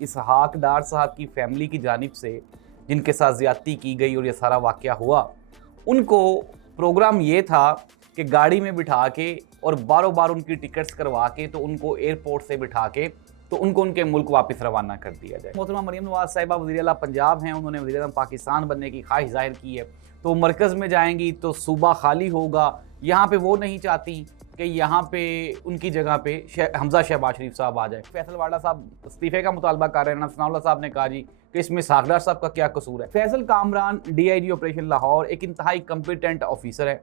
इसहाक डार साहब की फैमिली की जानिब से जिनके साथ ज़्यादती की गई और ये सारा वाक़या हुआ, उनको प्रोग्राम ये था कि गाड़ी में बिठा के और बारों बार उनकी टिकट्स करवा के तो उनको एयरपोर्ट से बिठा के तो उनको उनके मुल्क वापस रवाना कर दिया जाए। मोहतरमा मरीम नवाज़ साहिबा वज़ीर आला पंजाब हैं, उन्होंने वज़ीर आज़म पाकिस्तान बनने की ख्वाहिश ज़ाहिर की है, तो मरकज़ में जाएंगी तो सूबा खाली होगा। यहाँ पे वो नहीं चाहती कि यहाँ पे उनकी जगह पे हमजा शहबाज शरीफ साहब आ जाए। फैसल वाडा साहब इस्तीफ़े का मुतालबा कर रहे हैं। नसनाउल्लाह साहब ने कहा जी कि इसमें सागदार साहब का क्या कसूर है। फैसल कामरान DIG ऑपरेशन लाहौर एक इंतहाई कम्पिटेंट ऑफिसर है।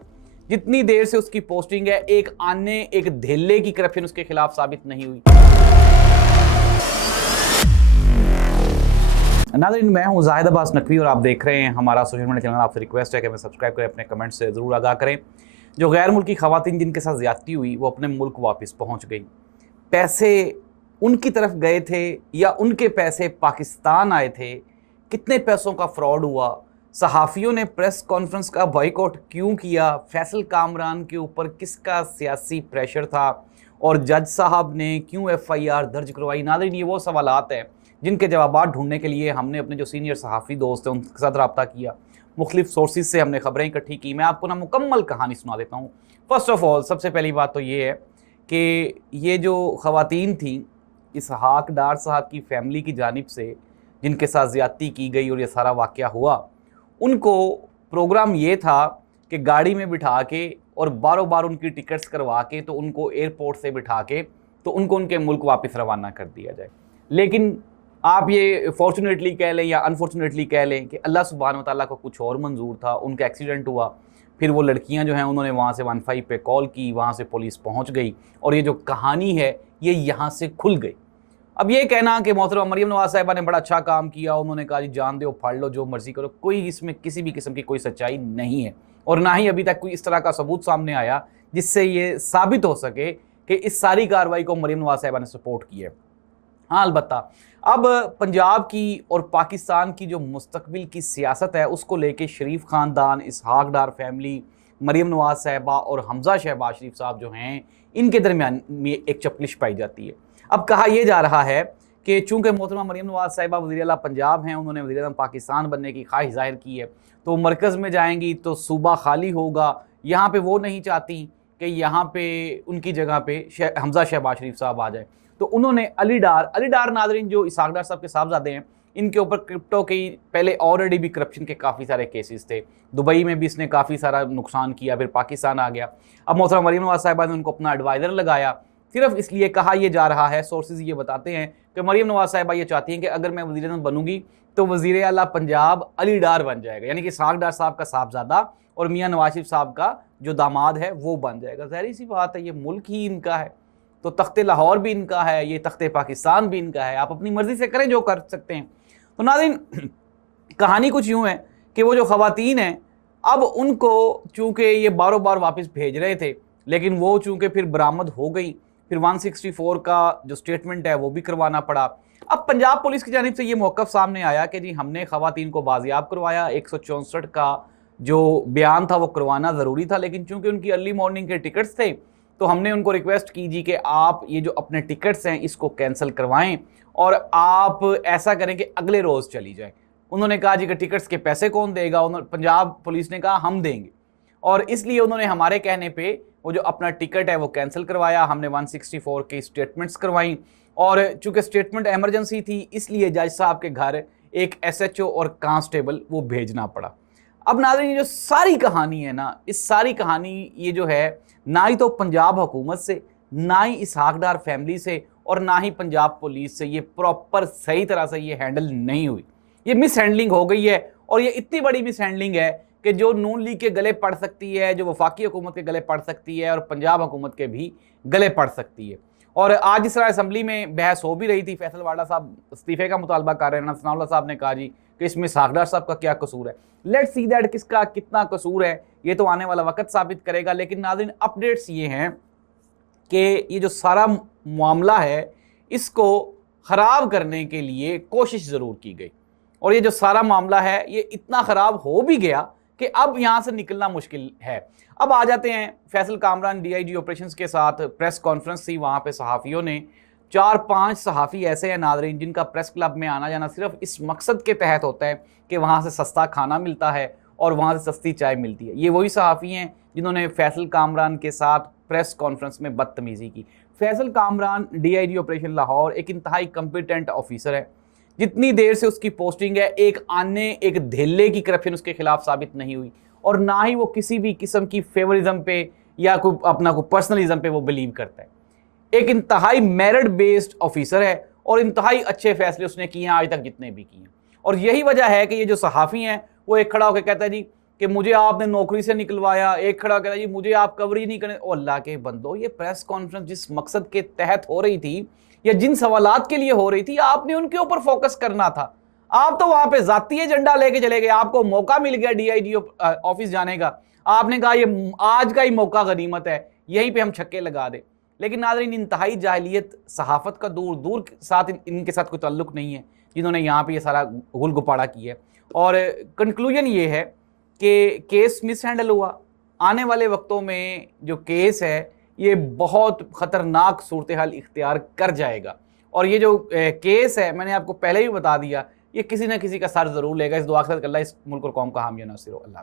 जितनी देर से उसकी पोस्टिंग है, एक आने एक धेले की करप्शन उसके खिलाफ साबित नहीं हुई। नाज़रीन, मैं हूँ जाहिद अब्बास नकवी और आप देख रहे हैं हमारा सोशल मीडिया चैनल। आपसे रिक्वेस्ट है कि हमें सब्सक्राइब करें, अपने कमेंट से ज़रूर आगाह करें। जो गैर मुल्की ख़वातीन जिनके साथ ज़्यादती हुई वो अपने मुल्क वापस पहुँच गई। पैसे उनकी तरफ गए थे या उनके पैसे पाकिस्तान आए थे? कितने पैसों का फ्रॉड हुआ? सहाफ़ियों ने प्रेस कॉन्फ्रेंस का बॉयकॉट क्यों किया? फैसल कामरान के ऊपर किसका सियासी प्रेशर था? और जज साहब ने क्यों FIR दर्ज करवाई? नाज़रीन, ये वो सवालात हैं जिनके जवाब ढूंढने के लिए हमने अपने जो सीनियर सहाफ़ी दोस्त हैं उनके साथ रब्ता किया। मुख्तलिफ सोर्सेज से हमने ख़बरें इकट्ठी की। मैं आपको ना मुकम्मल कहानी सुना देता हूँ। फ़र्स्ट ऑफ़ ऑल, सबसे पहली बात तो ये है कि ये जो ख़वातीन थी इसहाक डार साहब की फैमिली की जानिब से जिनके साथ ज़्यादती की गई और ये सारा वाक़या हुआ, उनको प्रोग्राम ये था कि गाड़ी में बिठा के और बारों बार उनकी टिकट्स करवा के तो उनको एयरपोर्ट से बिठा के तो उनको उनके मुल्क वापस रवाना कर दिया जाए। लेकिन आप ये फॉर्चुनेटली कह लें या अनफॉर्चुनेटली कह लें कि अल्लाह सुब्हान व तआला को कुछ और मंजूर था। उनका एक्सीडेंट हुआ, फिर वो लड़कियां जो हैं उन्होंने वहाँ से 15 पे कॉल की, वहाँ से पुलिस पहुँच गई और ये जो कहानी है ये यहाँ से खुल गई। अब ये कहना कि मोहतरमा मरीम नवाज़ साहिबा ने बड़ा अच्छा काम किया, उन्होंने कहा जी जान दो, फाड़ लो, जो मर्जी करो, कोई इसमें किसी भी किस्म की कोई सच्चाई नहीं है और ना ही अभी तक कोई इस तरह का सबूत सामने आया जिससे ये साबित हो सके कि इस सारी कार्रवाई को मरीम नवाज़ साहिबा ने सपोर्ट किया है। हाँ, अलबत्ता अब पंजाब की और पाकिस्तान की जो मुस्तकबिल की सियासत है उसको लेके शरीफ ख़ानदान, इसहाक डार फैमिली, मरीम नवाज़ साहिबा और हमजा शहबाज शरीफ साहब जो हैं, इनके दरमियान में एक चपलिश पाई जाती है। अब कहा यह जा रहा है कि चूँकि मोहतरमा मरीम नवाज़ साहिबा वज़ीर आला पंजाब हैं, उन्होंने वज़ीर आज़म पाकिस्तान बनने की ख्वाहिश ज़ाहिर की है, तो मरकज़ में जाएंगी तो सूबा खाली होगा। यहाँ पर वो नहीं चाहती कि यहाँ पे उनकी जगह पे हमजा शहबाज शरीफ साहब आ जाए, तो उन्होंने अली डार नाज़रीन जो इसहाक डार साहब के साहबजादे हैं, इनके ऊपर क्रिप्टो की पहले ऑलरेडी भी करप्शन के काफ़ी सारे केसेस थे। दुबई में भी इसने काफ़ी सारा नुकसान किया, फिर पाकिस्तान आ गया। अब मोहतरमा मरीम नवाज़ साहिबा ने उनको अपना एडवाइज़र लगाया, सिर्फ इसलिए कहा यह जा रहा है, सोर्सेज ये बताते हैं कि मरीम नवाज़ साहिबा ये चाहती हैं कि अगर मैं वज़ीर आज़म बनूंगी तो वज़ीर आला पंजाब अली डार बन जाएगा, यानी कि इसहाक डार साहब का साहबजादा और मियाँ नवाज शरीफ साहब का जो दामाद है वो बन जाएगा। ज़ाहिर सी बात है, ये मुल्क ही इनका है, तो तख्ते लाहौर भी इनका है, ये तख्ते पाकिस्तान भी इनका है, आप अपनी मर्ज़ी से करें जो कर सकते हैं। तो नाज़रीन, कहानी कुछ यूँ है कि वो जो ख़वातीन हैं, अब उनको चूँकि ये बारों बार वापस भेज रहे थे, लेकिन वो चूँकि फिर बरामद हो गई, फिर 164 का जो स्टेटमेंट है वो भी करवाना पड़ा। अब पंजाब पुलिस की जानिब से ये मौक़िफ़ सामने आया कि जी हमने ख़वातीन को बाजियाब करवाया, 164 का जो बयान था वो करवाना ज़रूरी था, लेकिन चूँकि उनकी अर्ली मॉर्निंग के टिकट्स थे तो हमने उनको रिक्वेस्ट की जी कि आप ये जो अपने टिकट्स हैं इसको कैंसिल करवाएं और आप ऐसा करें कि अगले रोज़ चली जाएं। उन्होंने कहा जी कि टिकट्स के पैसे कौन देगा? पंजाब पुलिस ने कहा हम देंगे, और इसलिए उन्होंने हमारे कहने पे वो जो अपना टिकट है वो कैंसिल करवाया। हमने 164 की स्टेटमेंट्स करवाई और चूँकि स्टेटमेंट एमरजेंसी थी इसलिए जज साहब के घर एक SHO और कांस्टेबल वो भेजना पड़ा। अब नाज़रीन, ये जो सारी कहानी है ना, इस सारी कहानी ये जो है ना ही तो पंजाब हुकूमत से, ना ही इसहाक डार फैमिली से और ना ही पंजाब पुलिस से ये प्रॉपर सही तरह से ये हैंडल नहीं हुई। ये मिस हैंडलिंग हो गई है और ये इतनी बड़ी मिस हैंडलिंग है कि जो नून लीग के गले पड़ सकती है, जो वफाकी हुकूमत के गले पड़ सकती है और पंजाब हुकूमत के भी गले पड़ सकती है। और आज इस तरह असम्बली में बहस हो भी रही थी। फैसल वाडा साहब इस्तीफ़े का मुतालबा कर रहे हैं। नसनाउल्लाह साहब ने कहा जी कि इसमें इसहाक डार साहब का क्या कसूर है। लेट्स सी दैट किसका कितना कसूर है ये तो आने वाला वक्त साबित करेगा। लेकिन नाज़रीन, अपडेट्स ये हैं कि ये जो सारा मामला है इसको ख़राब करने के लिए कोशिश ज़रूर की गई और ये जो सारा मामला है ये इतना ख़राब हो भी गया कि अब यहाँ से निकलना मुश्किल है। अब आ जाते हैं फैसल कामरान DIG ऑपरेशंस के साथ प्रेस कॉन्फ्रेंस थी, वहाँ पे सहाफ़ियों ने 4-5 सहाफ़ी ऐसे हैं नाज़रीन जिनका प्रेस क्लब में आना जाना सिर्फ इस मकसद के तहत होता है कि वहाँ से सस्ता खाना मिलता है और वहाँ से सस्ती चाय मिलती है। ये वही सहाफ़ी हैं जिन्होंने फैसल कामरान के साथ प्रेस कॉन्फ्रेंस में बदतमीज़ी की। फैसल कामरान DIG ऑपरेशन लाहौर एक इंतहाई कम्पिटेंट ऑफिसर है। जितनी देर से उसकी पोस्टिंग है, एक धेले की करप्शन उसके खिलाफ साबित नहीं हुई और ना ही वो किसी भी किस्म की फेवरिज्म पे या कोई अपना कोई पर्सनलिज्म पे वो बिलीव करता है। एक इंतहाई मेरिट बेस्ड ऑफिसर है और इंतहाई अच्छे फैसले उसने किए हैं आज तक जितने भी किए हैं। और यही वजह है कि ये जो सहाफ़ी हैं वो एक खड़ा होकर कहता है जी कि मुझे आपने नौकरी से निकलवाया, एक खड़ा कहता है जी मुझे आप कवरेज नहीं करें। ओ अल्लाह के बंदो, ये प्रेस कॉन्फ्रेंस जिस मकसद के तहत हो रही थी या जिन सवालात के लिए हो रही थी, आपने उनके ऊपर फोकस करना था। आप तो वहां पे जाती एजेंडा लेके चले गए। आपको मौका मिल गया DIG ऑफिस जाने का, आपने कहा ये आज का ही मौका गनीमत है, यहीं पे हम छक्के लगा दे। लेकिन नाज़रीन, इंतहाई जाहिलियत सहाफ़त का दूर दूर साथ इनके साथ कोई ताल्लुक नहीं है जिन्होंने यहाँ पे ये सारा गुल गुपाड़ा किया है। और कंक्लूजन ये है कि केस मिस हैंडल हुआ। आने वाले वक्तों में जो केस है ये बहुत ख़तरनाक सूरत हाल इख्तियार कर जाएगा और ये जो केस है मैंने आपको पहले ही बता दिया, ये किसी न किसी का सर ज़रूर लेगा। इस दुआ के साथ अल्लाह इस मुल्क और कौम का हामी नासिर हो। अल्लाह।